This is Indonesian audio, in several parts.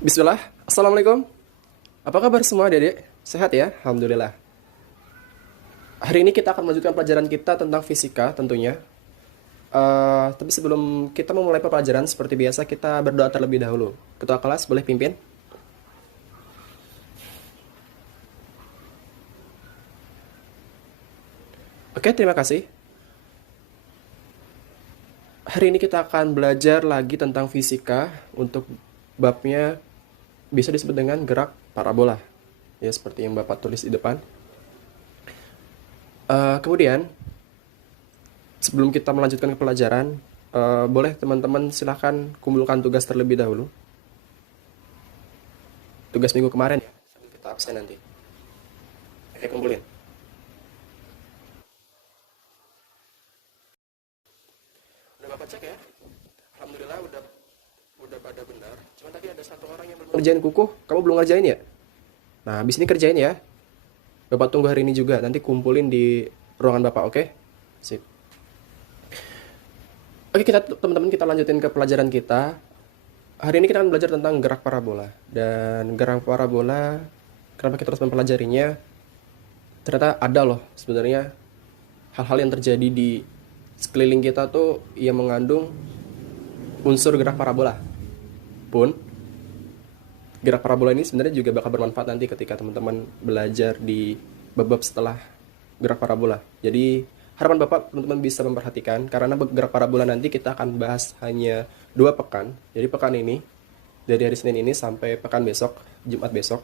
Bismillah, Assalamualaikum. Apa kabar semua adik-adik? Sehat ya? Alhamdulillah. Hari ini kita akan melanjutkan pelajaran kita tentang fisika tentunya. Tapi sebelum kita memulai pelajaran, seperti biasa kita berdoa terlebih dahulu. Ketua kelas boleh pimpin? Oke, terima kasih. Hari ini kita akan belajar lagi tentang fisika untuk babnya bisa disebut dengan gerak parabola. Ya, seperti yang Bapak tulis di depan. Kemudian, sebelum kita melanjutkan ke pelajaran, boleh teman-teman silahkan kumpulkan tugas terlebih dahulu. Tugas minggu kemarin ya, sambil kita absen nanti. Oke, kumpulin. Udah Bapak cek ya? Alhamdulillah udah pada benar. Cuma tadi ada satu orang yang belum ngerjain kukuh. Kamu belum ngerjain ya? Nah, habis ini kerjain ya. Bapak tunggu hari ini juga. Nanti kumpulin di ruangan Bapak, oke? Sip. Oke, teman-teman kita lanjutin ke pelajaran kita. Hari ini kita akan belajar tentang gerak parabola. Dan gerak parabola, kenapa kita terus mempelajarinya? Ternyata ada loh sebenarnya hal-hal yang terjadi di sekeliling kita tuh yang mengandung unsur gerak parabola. Pun, gerak parabola ini sebenarnya juga bakal bermanfaat nanti ketika teman-teman belajar di bab-bab setelah gerak parabola. Jadi, harapan Bapak teman-teman bisa memperhatikan karena gerak parabola nanti kita akan bahas hanya 2 pekan. Jadi pekan ini dari hari Senin ini sampai pekan besok, Jumat besok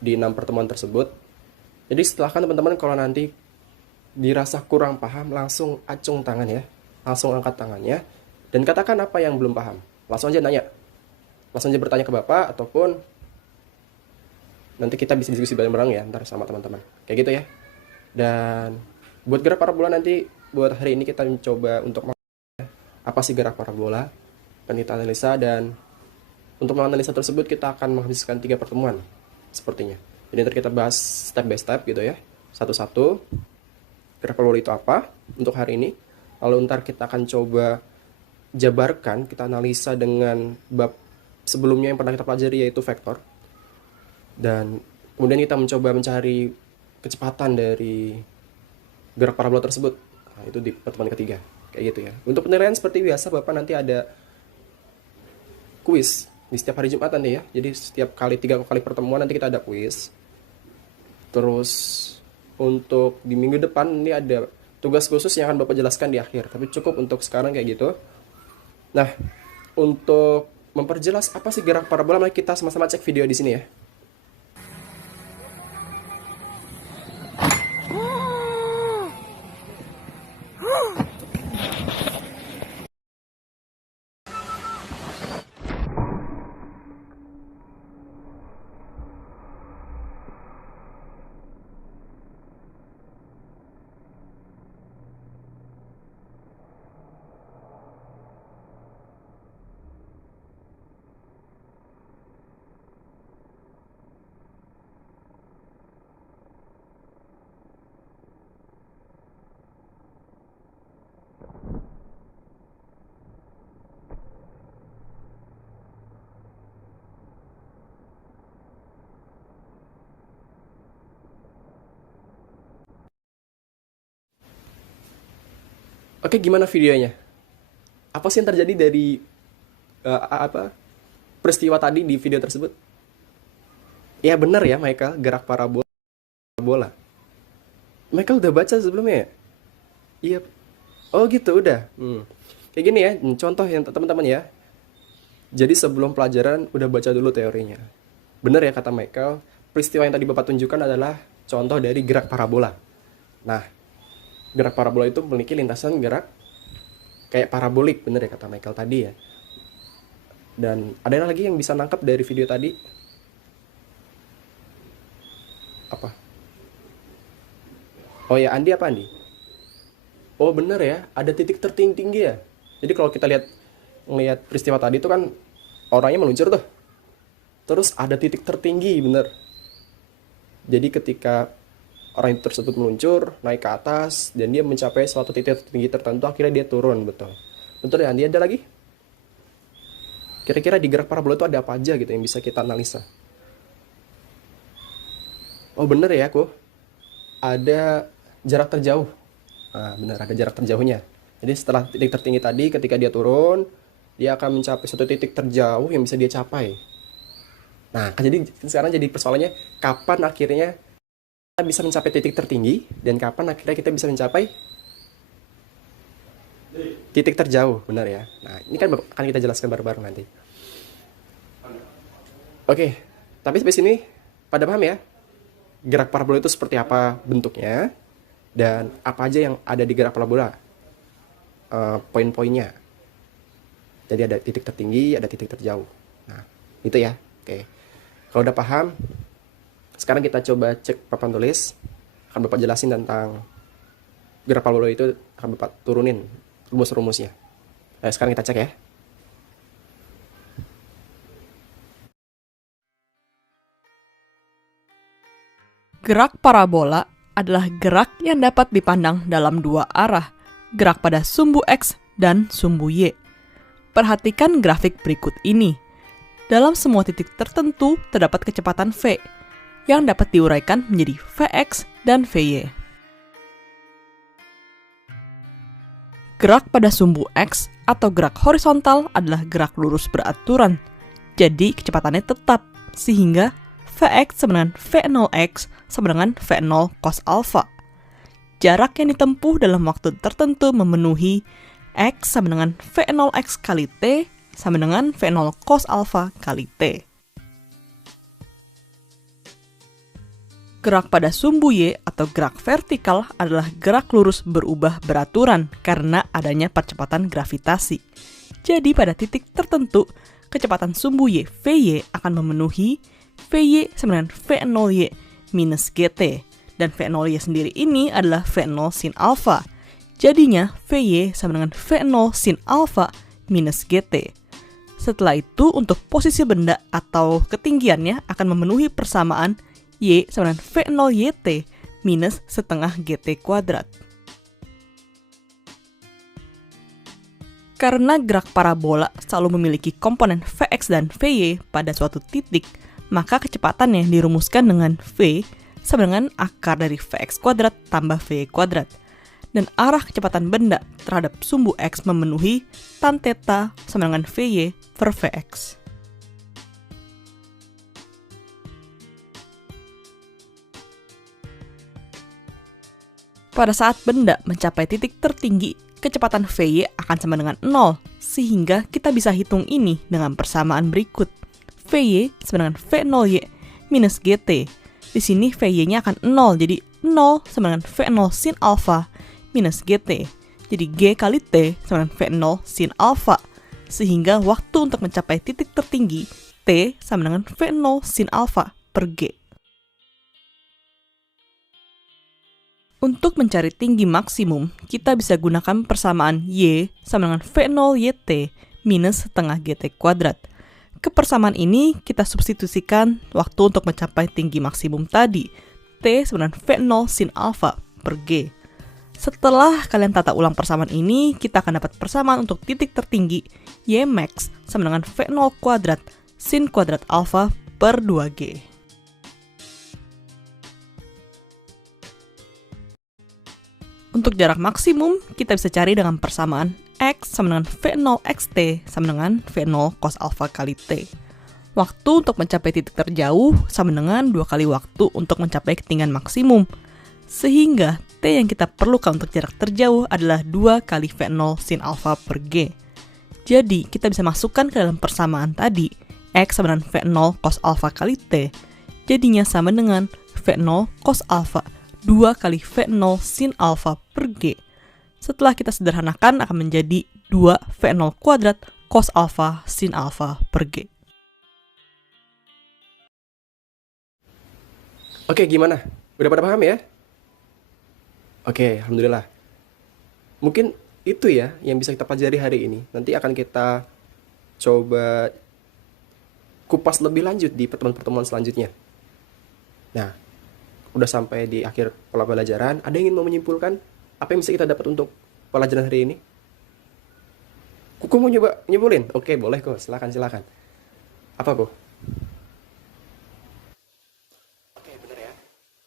di 6 pertemuan tersebut. Jadi silahkan teman-teman kalau nanti dirasa kurang paham langsung acung tangan ya. Langsung angkat tangannya dan katakan apa yang belum paham. Langsung aja nanya. Langsung aja bertanya ke Bapak ataupun nanti kita bisa diskusi bareng-bareng ya ntar sama teman-teman. Kayak gitu ya. Dan buat gerak parabola nanti buat hari ini kita mencoba untuk apa sih gerak parabola, akan kita analisa dan untuk menganalisa tersebut kita akan menghabiskan 3 pertemuan sepertinya. Jadi nanti kita bahas step by step gitu ya, satu-satu gerak parabola itu apa untuk hari ini. Lalu ntar kita akan coba jabarkan, kita analisa dengan bab sebelumnya yang pernah kita pelajari yaitu vektor. Dan kemudian kita mencoba mencari kecepatan dari gerak parabola tersebut. Nah, itu di pertemuan ketiga. Kayak gitu ya. Untuk penilaian seperti biasa Bapak nanti ada kuis di setiap hari Jumat nanti ya. Jadi setiap kali 3 kali pertemuan nanti kita ada kuis. Terus untuk di minggu depan ini ada tugas khusus yang akan Bapak jelaskan di akhir. Tapi cukup untuk sekarang kayak gitu. Nah, untuk memperjelas apa sih gerak parabola, mari kita sama-sama cek video di sini ya. Oke, gimana videonya? Apa sih yang terjadi dari apa peristiwa tadi di video tersebut? Ya benar ya Michael, gerak parabola. Michael udah baca sebelumnya ya? Iya. Oh gitu, udah. Kayak gini ya, contoh yang teman-teman ya. Jadi sebelum pelajaran udah baca dulu teorinya. Benar ya kata Michael, peristiwa yang tadi Bapak tunjukkan adalah contoh dari gerak parabola. Nah, gerak parabola itu memiliki lintasan gerak kayak parabolik, bener ya kata Michael tadi ya. Dan ada yang lagi yang bisa nangkap dari video tadi? Apa? Oh ya, Andi apa Andi? Oh bener ya, ada titik tertinggi ya. Jadi kalau kita ngelihat peristiwa tadi itu kan orangnya meluncur tuh. Terus ada titik tertinggi, bener. Jadi ketika orang itu tersebut meluncur, naik ke atas, dan dia mencapai suatu titik tertinggi tertentu, akhirnya dia turun, betul. Betul ya Andi, ada lagi? Oke, Kira-kira di gerak parabola itu ada apa aja gitu yang bisa kita analisa? Oh bener ya aku, ada jarak terjauh. Nah, benar ada jarak terjauhnya. Jadi setelah titik tertinggi tadi, ketika dia turun, dia akan mencapai suatu titik terjauh yang bisa dia capai. Nah, jadi sekarang jadi persoalannya kapan akhirnya kita bisa mencapai titik tertinggi dan kapan akhirnya kita bisa mencapai titik terjauh, benar ya? Nah, ini kan akan kita jelaskan bareng-bareng nanti. Oke, tapi sampai sini pada paham ya? Gerak parabola itu seperti apa bentuknya dan apa aja yang ada di gerak parabola, poin-poinnya. Jadi ada titik tertinggi, ada titik terjauh. Nah, itu ya. Oke. Kalau udah paham, sekarang kita coba cek papan tulis. Akan Bapak jelasin tentang gerak parabola itu, akan Bapak turunin rumus-rumusnya. Nah, sekarang kita cek ya. Gerak parabola adalah gerak yang dapat dipandang dalam dua arah, gerak pada sumbu X dan sumbu Y. Perhatikan grafik berikut ini. Dalam semua titik tertentu terdapat kecepatan V, yang dapat diuraikan menjadi Vx dan Vy. Gerak pada sumbu X atau gerak horizontal adalah gerak lurus beraturan, jadi kecepatannya tetap, sehingga Vx sama dengan V0x sama dengan V0 cos alpha. Jarak yang ditempuh dalam waktu tertentu memenuhi X sama dengan V0x kali T sama dengan V0 cos alpha kali T. Gerak pada sumbu Y atau gerak vertikal adalah gerak lurus berubah beraturan karena adanya percepatan gravitasi. Jadi pada titik tertentu, kecepatan sumbu Y Vy akan memenuhi Vy sama dengan V0Y minus GT. Dan V0Y sendiri ini adalah V0 sin alpha. Jadinya Vy sama dengan V0 sin alpha minus GT. Setelah itu untuk posisi benda atau ketinggiannya akan memenuhi persamaan Y sama dengan V0YT minus setengah GT kuadrat. Karena gerak parabola selalu memiliki komponen Vx dan Vy pada suatu titik, maka kecepatannya dirumuskan dengan V sama dengan akar dari Vx kuadrat tambah Vy kuadrat. Dan arah kecepatan benda terhadap sumbu X memenuhi tan theta sama dengan Vy per Vx. Pada saat benda mencapai titik tertinggi, kecepatan Vy akan sama dengan 0, sehingga kita bisa hitung ini dengan persamaan berikut. Vy sama dengan V0Y minus GT. Di sini Vy-nya akan 0, jadi 0 sama dengan V0 sin alpha minus GT. Jadi G kali T sama dengan V0 sin alpha. Sehingga waktu untuk mencapai titik tertinggi, T sama dengan V0 sin alpha per G. Untuk mencari tinggi maksimum, kita bisa gunakan persamaan Y sama dengan V0YT minus setengah GT kuadrat. Kepersamaan ini kita substitusikan waktu untuk mencapai tinggi maksimum tadi, T sama dengan V0 sin alpha per G. Setelah kalian tata ulang persamaan ini, kita akan dapat persamaan untuk titik tertinggi Y max sama dengan V0 kuadrat sin kuadrat alpha per 2G. Untuk jarak maksimum, kita bisa cari dengan persamaan X sama dengan V0xt sama dengan V0 cos alpha kali T. Waktu untuk mencapai titik terjauh sama dengan 2 kali waktu untuk mencapai ketinggian maksimum. Sehingga T yang kita perlukan untuk jarak terjauh adalah 2 kali V0 sin alpha per G. Jadi, kita bisa masukkan ke dalam persamaan tadi, X sama dengan V0 cos alpha kali T. Jadinya sama dengan V0 cos alpha 2 kali V0 sin alpha per G. Setelah kita sederhanakan akan menjadi 2 V0 kuadrat cos alpha sin alpha per G. Oke, gimana? Udah pada paham ya? Oke, alhamdulillah. Mungkin itu ya yang bisa kita pelajari hari ini. Nanti akan kita coba kupas lebih lanjut di pertemuan-pertemuan selanjutnya. Nah, udah sampai di akhir pelajaran. Ada yang ingin mau menyimpulkan apa yang bisa kita dapat untuk pelajaran hari ini? Kuku mau nyebulin? Oke, boleh kok. Silakan, silakan. Apa kok? Oke, bener ya.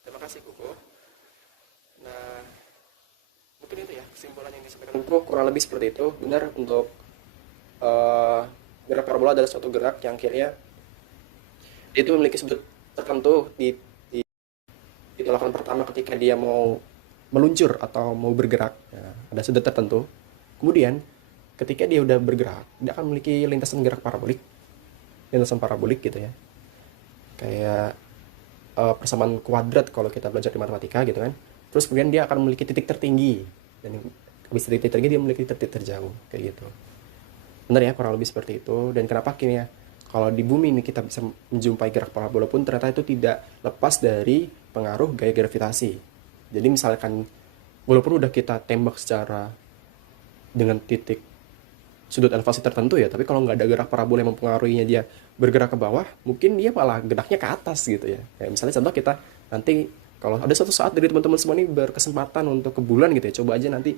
Terima kasih Kuku. Nah, mungkin itu ya kesimpulan yang disampaikan Kuku kurang lebih seperti itu. Benar untuk eh, gerak parabola adalah suatu gerak yang akhirnya itu memiliki sudut tertentu di lakukan pertama ketika dia mau meluncur atau mau bergerak. Nah, ada sudut tertentu. Kemudian ketika dia udah bergerak, dia akan memiliki lintasan parabolik gitu ya. Kayak persamaan kuadrat kalau kita belajar di matematika gitu kan. Terus kemudian dia akan memiliki titik tertinggi dan habis titik tertinggi dia memiliki titik terjauh kayak gitu. Benar ya, kurang lebih seperti itu. Dan kenapa kini ya, kalau di bumi ini kita bisa menjumpai gerak parabola pun ternyata itu tidak lepas dari pengaruh gaya gravitasi. Jadi misalkan walaupun udah kita tembak secara dengan titik sudut elevasi tertentu ya, tapi kalau nggak ada gerak parabola yang mempengaruhinya dia bergerak ke bawah, mungkin dia malah geraknya ke atas gitu ya. Kayak misalnya contoh kita nanti kalau ada suatu saat dari teman-teman semua ini berkesempatan untuk ke bulan gitu ya, coba aja nanti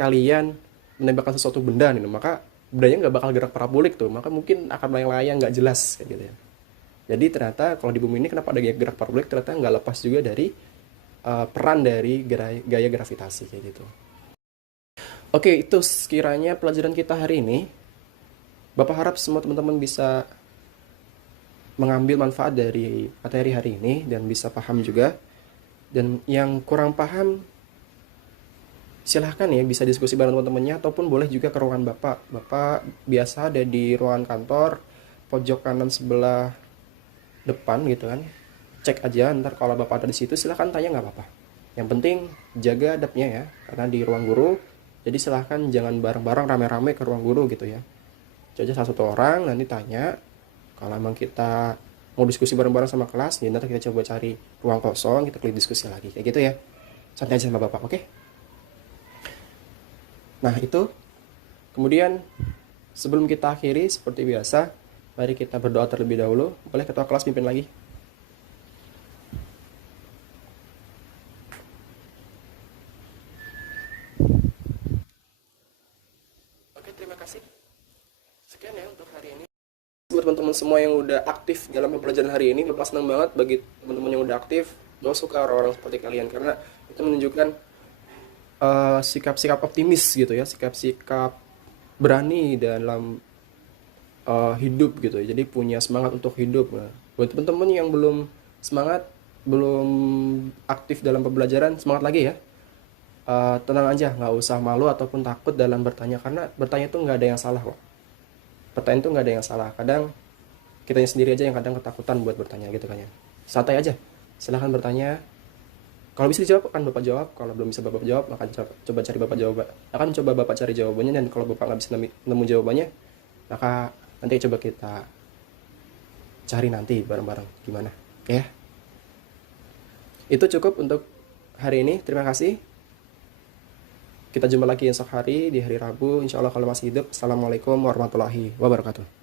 kalian menembakkan sesuatu benda nih, maka bendanya nggak bakal gerak parabolik tuh, maka mungkin akan melayang-layang nggak jelas kayak gitu ya. Jadi ternyata kalau di bumi ini kenapa ada gerak parabolik, ternyata nggak lepas juga dari peran dari gaya gravitasi kayak gitu. Oke, itu sekiranya pelajaran kita hari ini. Bapak harap semua teman-teman bisa mengambil manfaat dari materi hari ini dan bisa paham juga. Dan yang kurang paham, silahkan ya bisa diskusi bareng teman-temannya ataupun boleh juga ke ruangan Bapak. Bapak biasa ada di ruangan kantor, pojok kanan sebelah depan gitu kan. Cek aja, ntar kalau Bapak ada di situ silahkan tanya nggak apa-apa. Yang penting jaga adabnya ya, karena di ruang guru. Jadi silahkan jangan bareng-bareng rame-rame ke ruang guru gitu ya. Coba salah satu orang nanti tanya. Kalau emang kita mau diskusi bareng-bareng sama kelas, ya nanti kita coba cari ruang kosong, kita klik diskusi lagi. Kayak gitu ya. Santai aja sama Bapak, oke? Nah itu. Kemudian sebelum kita akhiri seperti biasa, mari kita berdoa terlebih dahulu. Boleh ketua kelas pimpin lagi? Oke, terima kasih. Sekian ya untuk hari ini. Buat teman-teman semua yang udah aktif dalam pembelajaran hari ini, Bapak senang banget bagi teman-teman yang udah aktif. Bapak suka orang-orang seperti kalian karena itu menunjukkan sikap-sikap optimis gitu ya, sikap-sikap berani dalam hidup gitu ya. Jadi punya semangat untuk hidup. Nah, buat teman-teman yang belum semangat, belum aktif dalam pembelajaran, semangat lagi ya. Tenang aja, nggak usah malu ataupun takut dalam bertanya karena bertanya itu nggak ada yang salah kok. Pertanyaan itu nggak ada yang salah. Kadang kitanya sendiri aja yang kadang ketakutan buat bertanya gitu kan ya. Santai aja, silahkan bertanya. Kalau bisa dijawab akan Bapak jawab, kalau belum bisa Bapak jawab akan coba cari Bapak jawab. Akan coba Bapak cari jawabannya, dan kalau Bapak nggak bisa nemu jawabannya, maka nanti coba kita cari nanti bareng-bareng gimana. Oke ya. Itu cukup untuk hari ini. Terima kasih. Kita jumpa lagi esok hari di hari Rabu. Insya Allah kalau masih hidup. Assalamualaikum warahmatullahi wabarakatuh.